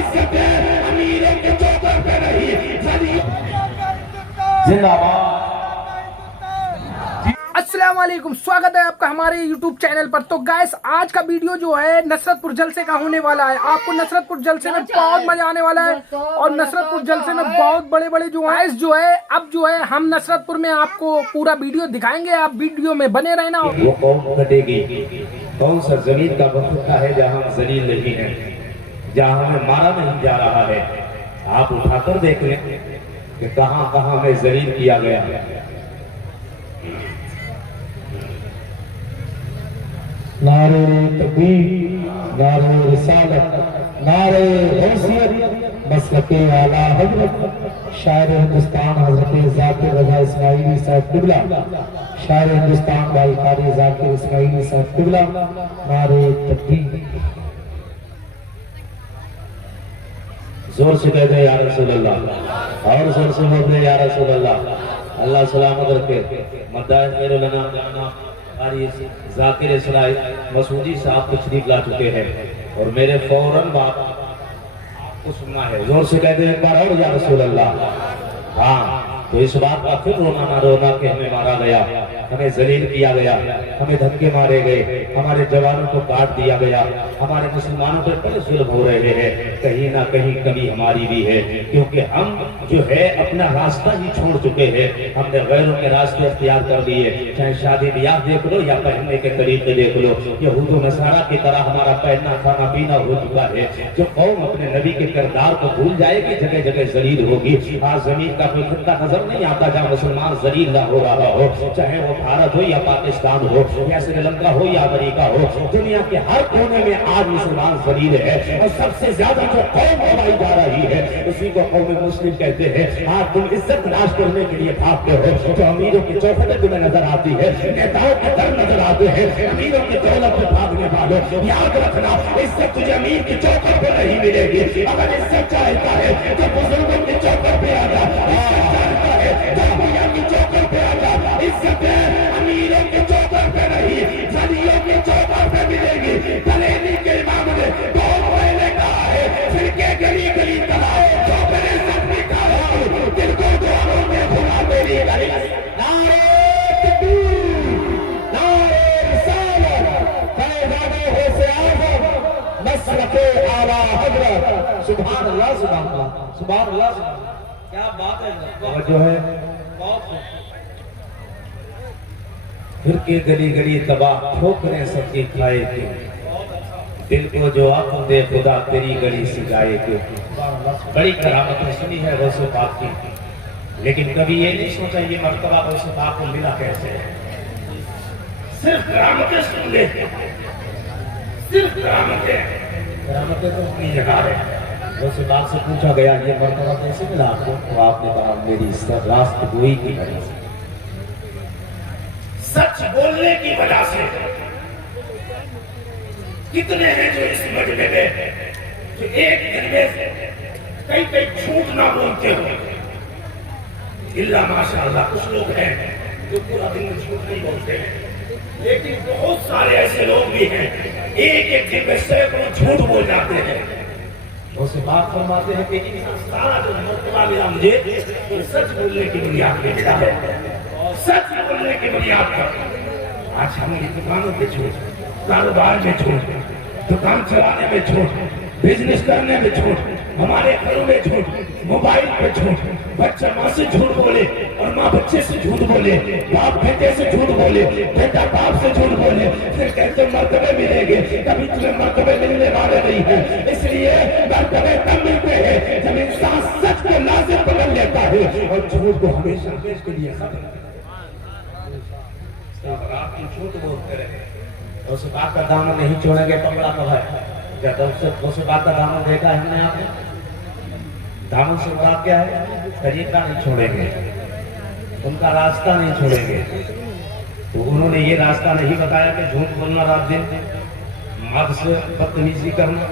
عزت امیروں کے چوکر پہ نہیں زندہ باد۔ السلام علیکم، سواگت ہے آپ کا ہمارے یوٹیوب چینل پر۔ تو گائس آج کا ویڈیو جو ہے نصرت پور جلسے کا ہونے والا ہے۔ آپ کو نصرت پور جلسے میں بہت مزہ آنے والا ہے اور نصرت پور جلسے میں بہت بڑے بڑے جو ہے اب جو ہے ہم نصرت پور میں آپ کو پورا ویڈیو دکھائیں گے، آپ ویڈیو میں بنے رہنا۔ وہ قوم کٹے گی، کون سا زمین کا وقت ہے جہاں ہم ذلیل نہیں ہیں، جہاں ہمیں مارا نہیں جا رہا ہے۔ آپ اٹھا کر دیکھ لیں کہ کہاں کہاں ہمیں ذلیل کیا گیا ہے۔ نعرہ تکبیر، نعرہ رسالت، نعرہ حیثیت، مسلک اعلیٰ حضرت شاعر ہندوستان حضرت ذاکر رضا اسماعیلی صاحب قبلہ، شاعر ہندوستان بھائی قاری ذاکر اسماعیلی صاحب قبلہ، نعرہ تکبیر۔ زور سے کہتے ہیں یا رسول اللہ، اور زور سے بولتے ہیں یا رسول اللہ۔ اللہ سلامت رکھے۔ مداح خیر لنا جانا قاری ذاکر اسماعیل مسعودی صاحب تشریف لا چکے ہیں اور میرے فوراً بعد آپ کو سننا ہے۔ زور سے کہتے ہیں ایک بار اور یا رسول اللہ۔ ہاں تو اس بات کا پھر رونا نہ رونا کہ ہمیں مارا گیا، ہمیں ذلیل کیا گیا، ہمیں دھکے مارے گئے، ہمارے جوانوں کو کاٹ دیا گیا، ہمارے مسلمانوں پر بڑے ظلم ہو رہے ہیں۔ کہیں نہ کہیں کمی ہماری بھی ہے، کیونکہ ہم جو ہے اپنا راستہ ہی چھوڑ چکے ہیں۔ ہم نے غیروں کے راستے اختیار کر دیے، چاہے شادی بیاہ دیکھ لو یا پہننے کے طریقے دیکھ لو۔ یہود و نصارہ کی طرح ہمارا پہننا کھانا پینا ہو چکا ہے۔ جو قوم اپنے نبی کے کردار کو بھول جائے گی جگہ جگہ ذلیل ہوگی۔ آج زمین کا کوئی خطہ نظر نہیں آتا جہاں مسلمان ذلیل نہ ہو رہا ہو، چاہے وہ بھارت ہو یا پاکستان ہو یا سری لنکا ہو یا امریکہ ہو۔ دنیا کے ہر کونے میں آج مسلمان ذلیل ہے اور سب سے زیادہ جو قوم ہوائی جا رہی ہے اسی کو قوم مسلم کہتے ہیں۔ آج تم عزت تلاش کرنے کے لیے بھاگتے ہو، جو امیروں کی چوکھٹیں تمہیں نظر آتی ہے، نیتاؤں کے در نظر آتے ہیں، امیروں کی دولت میں بھاگنے والوں، یاد رکھنا عزت تجھے امیر کی چوکھٹ پہ نہیں ملے گی۔ اگر عزت چاہتا ہے تو بزرگوں کی چوکھٹ پہ آ جا، عزت چاہتا ہے جامعہ کی چوکھٹ پہ آ جا۔ عزت امیروں کی چوکھٹ پہ نہیں، ذلیلوں کی چوکھٹ پہ ملے گی۔ بریلی کے امام نے بہت پہلے کہا ہے، فرقے گلی گلی تلا جو میرے ساتھ میں کھا ہوں، دل کو دواروں میں بھلا میری گلی۔ نعرہ تکبیر، نعرہ رسالت، فیضان غوث اعظم، مسلک اعلیٰ حضرت۔ سبحان اللہ، سبحان اللہ، سبحان اللہ، سبحان اللہ۔ کیا بات ہے جو ہے فرقے گلی گلی تباہ ٹھوکریں سب کی کھائے کیوں، دل کو جو عقل دے خدا تیری گلی سجائے کیوں۔ بڑی کرامتیں سنی ہے غوث پاک کی، لیکن کبھی یہ نہیں سوچا یہ مرتبہ غوث پاک کو ملا کیسے ہے۔ صرف کرامتیں سن لیتے ہیں، صرف کرامتیں تو اپنی جگہ ہے۔ غوث پاک سے پوچھا گیا یہ مرتبہ کیسے ملا آپ کو، تو آپ نے کہا میری راست گوئی کی وجہ سے، سچ بولنے کی وجہ سے۔ کتنے ہیں جو اس مجمع میں جو ایک دن میں کئی کئی جھوٹ نہ بولتے ہو، اللہ ماشاءاللہ کچھ لوگ ہیں جو پورا دن میں جھوٹ نہیں بولتے ہیں، لیکن بہت سارے ایسے لوگ بھی ہیں ایک ایک دن میں سینکڑوں جھوٹ بول جاتے ہیں۔ وہ سے بات فرماتے ہیں کہ سارا جو مرتبہ ملا مجھے یہ سچ بولنے کی بنیاد پہ ملا ہے، سچ بولنے کی بنیاد پر۔ آج ہماری دکانوں پہ چھوٹ، کاروبار میں چھوٹ، دکان چلانے میں چھوٹ، بزنس کرنے میں چھوٹ، ہمارے گھروں میں چھوٹ، موبائل پہ چھوٹ، بچہ ماں سے جھوٹ بولے اور ماں بچے سے جھوٹ بولے، باپ بیٹے سے جھوٹ بولے، بیٹا باپ سے جھوٹ بولے، پھر کہتے مرتبے ملیں گے، کبھی تمہیں مرتبے ملنے والے نہیں ہیں۔ اس لیے مرتبے تب ملتے ہیں جب انسان سچ کو لازم پکڑ لیتا ہے اور جھوٹ کو ہمیشہ ہمیشہ کے لیے ختم کرتا ہے۔ آپ کی جھوٹ بولتے رہے، غوث پاک کا دامن نہیں چھوڑیں گے، پکڑا تو ہے۔ جب غوث پاک کا دامن دیکھا ہے ہم نے، آپ نے دامن سے مراد کیا ہے؟ طریقہ نہیں چھوڑیں گے، ان کا راستہ نہیں چھوڑیں گے۔ تو انہوں نے یہ راستہ نہیں بتایا کہ جھوٹ بولنا رات دن، مرد سے بدتمیزی کرنا،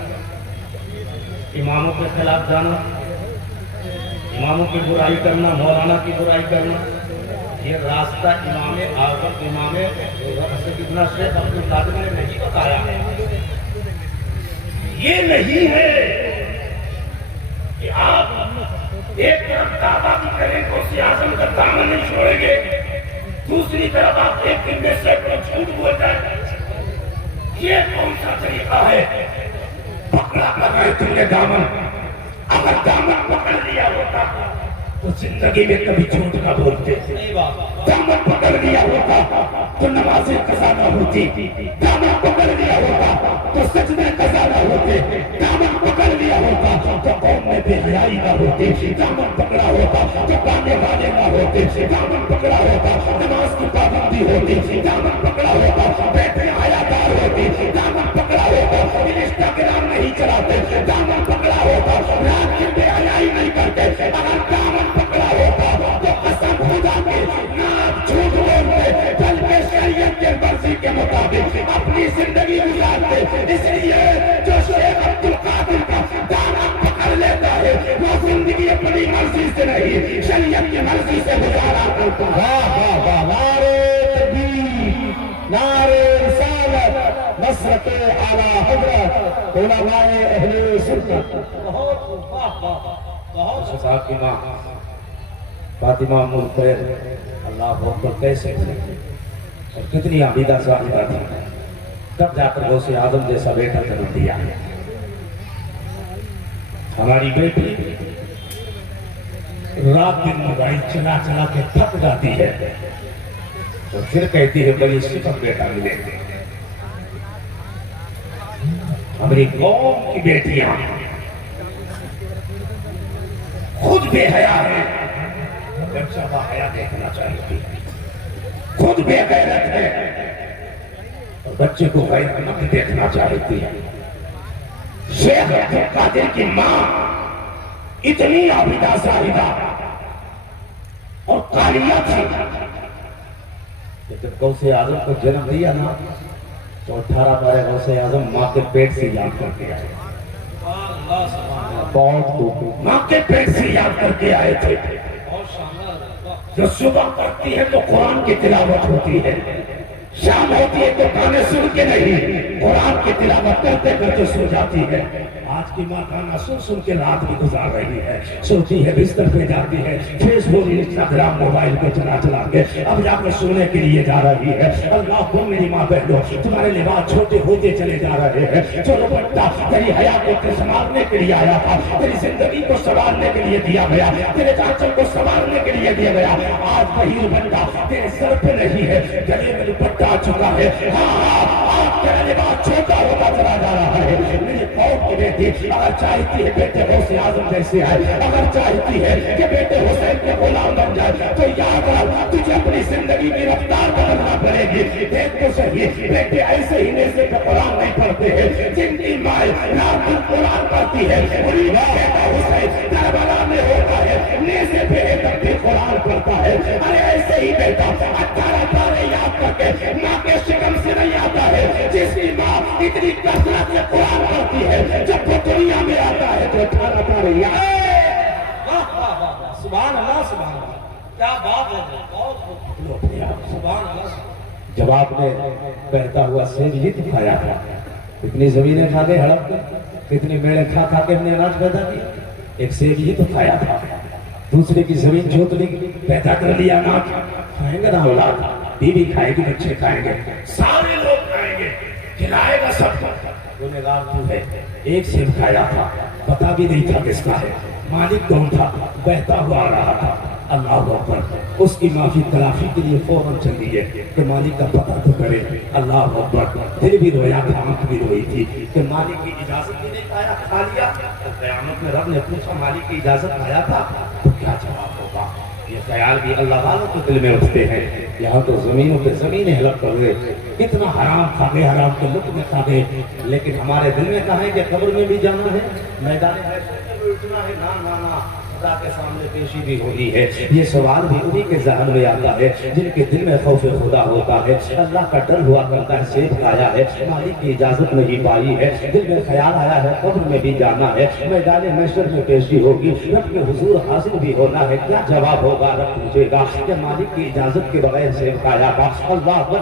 اماموں کے خلاف جانا، اماموں کی برائی کرنا، مولانا کی برائی کرنا۔ یہ راستہ امام اعظم امام سیدنا شیخ عبد القادر نے نہیں بتایا، یہ نہیں ہے۔ کریں غوث اعظم کا دامن نہیں چھوڑیں گے، دوسری طرف آپ ایک دن میں سینکڑوں جھوٹ بول جائیں، یہ کون سا طریقہ ہے؟ پکڑا کر رہے تم نے دامن، اگر دامن پکڑ لیا ہوتا تو زندگی میں کبھی جھوٹ نہ بولتے، دامن پکڑ لیا ہوتا تو نمازیں قضا نہ ہوتی، دامن پکڑ لیا ہوتا تو سجدے قضا نہ ہوتے، دامن پکڑ لیا ہوتا تو قوم میں بے حیائی نہ ہوتی، دامن پکڑا ہوتا تو گانے وانے نہ ہوتے، دامن پکڑا ہوتا نماز کی پابندی ہوتی، دامن پکڑا ہوتا بیٹے حیادار ہوتی، دامن پکڑا ہوتا انسٹاگرام نہیں چلاتے، دامن پکڑا ہوتا رات کی بے حیائی نہیں کرتے، اگر دامن پکڑا ہوتا تو قسم خدا کی نہ آپ جھوٹ بولتے بلکہ شریعت کے مرضی کے مطابق اپنی زندگی گزارتے۔ اس لیے جو شیخ عبد القادر کا دامن پکڑ لیتا ہے وہ زندگی اپنی مرضی سے نہیں شریعت کی مرضی سے گزارا کرتا ہے۔ واہ واہ واہ، نعرے تکبیر، نعرے رسالت، نصرت اعلیٰ حضرت علماء اہل سنت۔ صاحب کی ماں فاطمہ منفر اللہ اکبر کیسے تھے اور کتنی عابدہ صاحبہ تھی، تب جا کر غوث اعظم جیسا بیٹا جنم دیا۔ ہماری بیٹی رات دن موبائل چلا چلا کے تھک جاتی ہے اور پھر کہتی ہے بڑی صفت بیٹا ملے۔ ہماری قوم کی بیٹیاں خود بے حیا ہے، بچہ با حیا دیکھنا چاہیے، خود بے غیرت ہے اور بچے کو غیرت مند دیکھنا چاہتی ہے۔ شیخ عبد القادر کی ماں اتنی عابدہ زاہدہ اور قاریہ تھی کہ جب غوث اعظم کو جنم دیا نا تو 18 بارے غوث اعظم ماں کے پیٹ سے یاد کر کے آئے، بہت خوب، ماں کے پیٹ سے یاد کر کے آئے تھے۔ جو صبح پڑھتی ہے تو قرآن کی تلاوت ہوتی ہے، شام ہوتی ہے تو گانے سن کے نہیں قرآن کی تلاوت کرتے کرتے سو جاتی ہے۔ آج کی ماں گانا سن سن کے رات بھی گزار رہی ہے، سوتی ہے بستر پہ جاتی ہے، فیس بک انسٹاگرام موبائل پہ چلا چلا کے اب جا کے سونے کے لیے جا رہی ہے۔ اللہ کو میری ماں بہنوں تمہارے لباس چھوٹے ہوتے چلے جا رہے ہیں، جو دوپٹہ تیری حیات کو سنبھالنے کے لیے آیا تھا، تیری زندگی کو سنبھالنے کے لیے دیا گیا، تیرے چاچل کو سنبھالنے کے لیے دیا گیا، آج وہی دوپٹہ تیرے سر پہ نہیں ہے، گلے میں دوپٹہ آ چکا ہے۔ ہاں آج تیرا لباس چھوٹا ہوتا چلا جا رہا ہے۔ میری قوم کی بیٹی اگر چاہتی ہے بیٹے غوث اعظم جیسے آئے، اگر چاہتی ہے کہ بیٹے حسین کے غلام بن جائے تو یاد رکھ تجھے اپنی زندگی کی رفتار بدلنا پڑے گی۔ دیکھ تو صحیح، بیٹے ایسے ہی نیزے پہ قرآن نہیں پڑھتے ہیں، جن کی ماں رات دن قرآن پڑھتی ہے، وہی بیٹا حسین کربلا میں ہوتا ہے نیزے پہ ایک بھی قرآن پڑھتا ہے۔ ارے ایسے ہی بیٹا 18 پارے یاد کر کے ماں کے شکم سے نہیں آتا ہے، جس کی ماں اتنی کثرت سے قرآن پڑھتی ہے جب وہ دنیا میں آتا ہے تو 18 پارے یاد۔ سبحان اللہ سبحان اللہ، کیا بات ہے، سبحان اللہ۔ جب آپ نے بہتا ہوا سیب ہی تو کھایا تھا، کتنی زمینیں کھا گئے ہڑپ کے، کتنی میڑے کھا کھا کے ہم نے اناج پیدا کیا، ایک سیب ہی تو کھایا تھا، دوسرے کی زمین جوت لی پیدا کر لیا، اناج کھائیں گے نا، اولاد بیوی کھائے گی، بچے کھائیں گے، سارے لوگ کھائیں گے، کھلائے گا سب کو۔ گنہگار تو ہے، ایک سیب کھایا تھا، پتا بھی نہیں تھا کس کا ہے، مالک کون تھا، بہتا ہوا آ رہا تھا۔ اللہ اکبر، اس کی معافی تلافی کے لیے فوراً چلی ہے کہ مالک کا پتہ تو کرے۔ اللہ اکبر، دل بھی رویا تھا، آنکھ بھی روئی تھی کہ مالک کی اجازت بھی نہیں پایا، کھا لیا۔ قیامت میں رب نے پوچھا مالک کی اجازت آیا تھا تو کیا جواب ہوگا؟ یہ خیال بھی اللہ والوں کے دل میں اٹھتے ہیں۔ یہاں تو زمینوں پہ زمینیں ہلک کر گئے، اتنا حرام کھا گئے، حرام کے لطف میں کھا گئے، لیکن ہمارے دل میں کہا ہے کہ قبر میں بھی جانا ہے، میدان حشر میں اٹھنا ہے، نا نا نا، خدا کے سامنے پیشی بھی ہونی ہے۔ یہ سوال بھی انہی کے ذہن میں آتا ہے جن کے دل میں خوف خدا ہوتا ہے، اللہ کا ڈر ہوا کرتا ہے، سیب کھایا ہے، مالک کی اجازت نہیں پائی ہے، دل میں خیال آیا ہے قبر میں بھی جانا ہے، میدان محشر میں پیشی ہوگی، رب کے حضور حاضر بھی ہونا ہے، کیا جواب ہوگا؟ رب پوچھے گا کہ مالک کی اجازت کے بغیر سیب کھایا تھا۔ اللہ اکبر،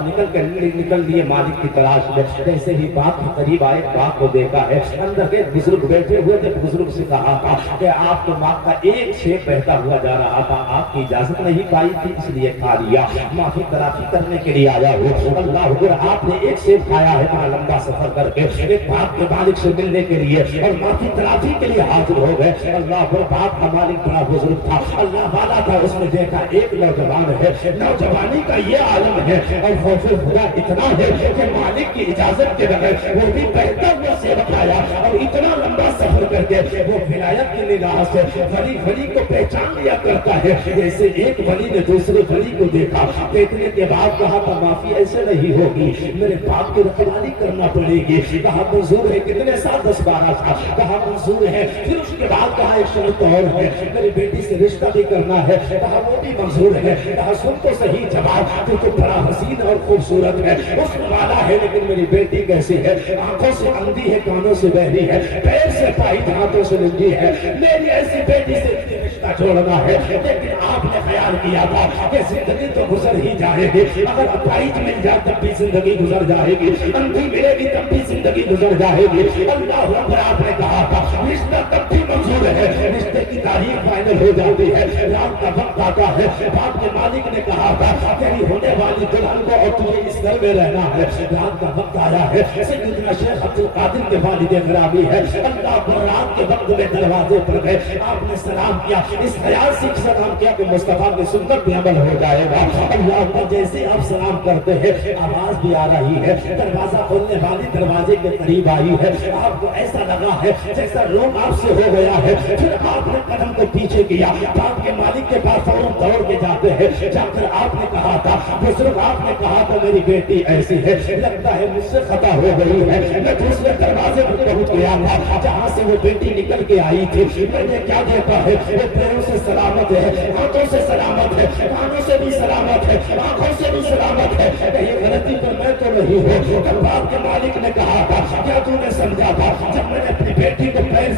نکل لیے مالک کی تلاش میں، جیسے ہی باپ کے قریب آئے، باپ کو دیکھا ہے، اندر کے بزرگ بیٹھے ہوئے تھے، بزرگ سے کہا تھا کہ آپ کے ماں کا ایک سے بہتا ہوا جا رہا تھا, آپ کی اجازت نہیں پائی تھی اس لیے کھا لیا, معافی تلافی کرنے کے لیے آیا ہو. اللہ اکبر, آپ نے ایک سیب کھایا ہے بڑا لمبا سفر کر کے ایک باپ کے مالک سے ملنے کے لیے اور معافی تلافی کے لیے حاضر ہو گئے. اللہ اکبر, باپ کا مالک بڑا بزرگ تھا, اللہ والا تھا. اس نے دیکھا ایک نوجوان ہے, نوجوانی کا یہ عالم ہے اور خوف خدا اتنا ہے کہ مالک کی اجازت کے بغیر وہ بھی بہتا ہوا سیب کھایا اور اتنا لمبا سفر کر کے وہ ولایت کی نگاہ سے ولی ولی کو پہچان لیا کرتا ہے. جیسے ایک ولی نے دوسرے ولی کو دیکھا, دیکھنے کے بعد کہا تھا معافی ایسے نہیں ہوگی, میرے باپ کی رکھوالی کرنا پڑے گی. کہا منظور ہے, کتنے سال 10-12 سال, کہا منظور ہے. پھر اس کے بعد کہا ایک شرط اور ہے, میری بیٹی سے رشتہ بھی کرنا ہے, کہا وہ بھی منظور ہے. کہا سن تو صحیح جواب, تو بڑا حسین اور خوبصورت ہے, اس والا ہے, لیکن میری بیٹی کیسی ہے؟ آنکھوں سے اندھی ہے, کانوں سے بہری ہے, پیر سے پائٹ, ہاتھوں سے ننگی ہے. میری ایسی بیٹی سے رشتہ جوڑنا ہے. لیکن آپ نے خیال کیا تھا کہ زندگی تو گزر ہی جائے گی, اگر پائٹ مل جائے تب بھی زندگی گزر جائے گی, اندھی ملے گی تب بھی زندگی گزر جائے گی. اللہ اکبر, آپ نے کہا تھا رشتہ تب بھی منظور ہے, رشتے کی تاریخ فائنل ہو جاتی ہے, رات کا وقت آتا ہے. باپ کے مالک نے کہا تھا تیری ہونے والی دلہن کو اور تجھے اس گھر میں رہنا ہے. رات کا وقت آیا ہے, سیدنا شیخ عبد القادر کے والد گرامی ہے. اللہ اکبر, رات کے وقت میں دروازے پر گئے, آپ نے سلام کیا, اس خیال سے سلام کیا کہ مصطفیٰ کی سنت پہ عمل ہو جائے گا. اللہ اکبر, جیسے آپ سلام کرتے ہیں آواز بھی آ رہی ہے, دروازہ کھولنے والی دروازے کے قریب آئی ہے. آپ کو ایسا لگا ہے جیسا روم آپ سے ہو گیا ہے. پھر آپ نے قدم کو پیچھے کیا, باپ کے مالک کے پاس فوراً دوڑ کے جاتے ہیں. جا کر آپ نے کہا تھا بزرگ, آپ نے کہا تھا میری بیٹی ایسی ہے, لگتا ہے مجھ سے خطا ہو گئی ہے. میں دوسرے دروازے پر پہنچ گیا تھا جہاں سے وہ بیٹی نکل کے آئی تھی. میں نے کیا دیکھا ہے, وہ پیروں سے سلامت ہے, ہاتھوں سے سلامت ہے, کانوں سے بھی سلامت ہے, آنکھوں سے بھی سلامت ہے. کہیں غلطی تو میں تو نہیں ہوں. تب باپ کے مالک نے کہا تھا کیا تو نے سمجھا تھا جب میں نے اپنی بیٹی کو پیر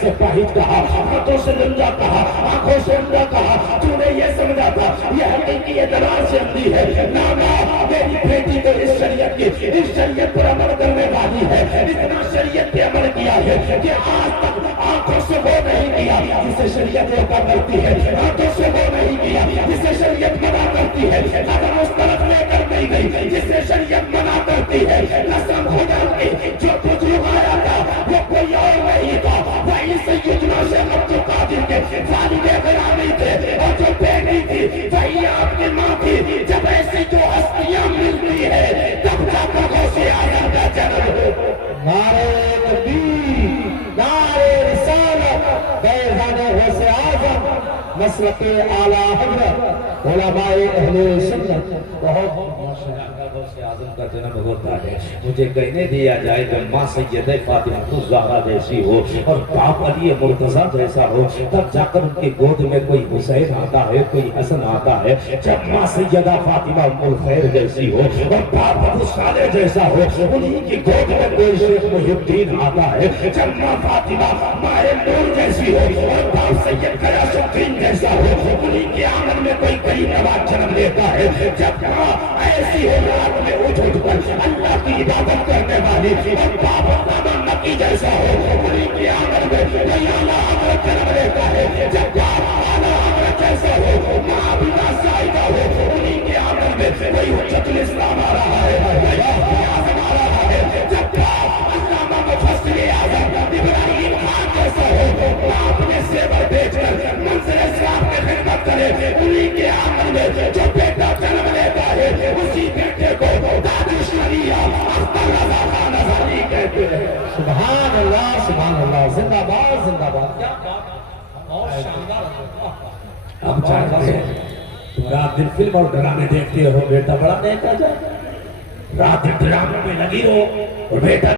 سے پاہج کہا, ہاتھوں سے ننگا کہا, آنکھوں سے اندھا کہا, تو نے یہ سمجھا تھا یہ حقیقی اعتبار سے اندھی ہے؟ نانا, میری بیٹی کو اس شریعت پر عمل کرنے والی ہے. اتنا شریعت پہ عمل کیا ہے کہ آج تک آنکھوں سے وہ نہیں کیا جسے شریعت روکا کرتی ہے, ہاتھوں سے وہ نہیں کیا جسے شریعت منع کرتی ہے, قدم اس طرف لے کر نہیں گئی جسے شریعت منع کرتی ہے. قسم خدا کی, جو بزرگ آیا تھا وہ کوئی اور نہیں تھا, وہی سیدنا شیخ عبد القادر کے والد گرامی تھے, اور جو بیٹی تھی وہی آپ کی ماں تھی. جب ایسی جو ہستیاں ملتی ہے تب جا کر غوث اعظم کا جنم ہو. نعرے تکبیر, نعرے رسالت, فیضان غوث اعظم, مسلک اعلیٰ حضرت, علماء اہل سنت. بہت اعظم کا جنم ہوتا ہے. مجھے کہنے دیا جائے جب ماں سیدہ فاطمہ الزہرا جیسی ہو اور باپ علی مرتضیٰ جیسا ہو, تب جا کر ان کی گود میں کوئی حسین آتا ہے, کوئی حسن آتا ہے. جب ماں سیدہ فاطمہ ام الخیر جیسی ہو اور باپ ابو صالح جیسا ہو, انہی کی گود میں کوئی شیخ محی الدین آتا ہے. جب ماں فاطمہ ماہ نور جیسی ہو اور باپ سید غیاث الدین جیسا ہو, انہی کے آنگن میں کوئی غریب نواز جنم لیتا ہے. جب ماں ایسی ہو رات میں اٹھ کر اللہ کی عبادت کرنے والی اور بابا امام مکی جیسا ہو, انہی کے آنگن میں کوئی اعلیٰ حضرت جنم لیتا ہے. جب بابا اعلیٰ حضرت جیسا ہو, ماں عابدہ سائدہ ہو, انہی کے آنگن میں کوئی حجت الاسلام آ رہا ہے, کوئی اعظم آ رہا ہے. جب علامہ مفسر اعظم ابراہیم خان جیسا ہو, ماں اپنے زیور بیچ کر منظر اسلام کی خدمت کرے, انہی کے آنگن میں جو بیٹا جنم لیتا ہے اسی بیٹے کو تاج الشریعہ اختر رضا خان ازہری کہتے ہیں. سبحان اللہ, سبحان اللہ, زندہ باد, زندہ باد. ہم چاہتے ہیں رات دن فلم اور ڈرامے دیکھتے ہو, بیٹا بڑا دیکھا جائے, رات دن ڈرامے میں لگی ہو اور بیٹا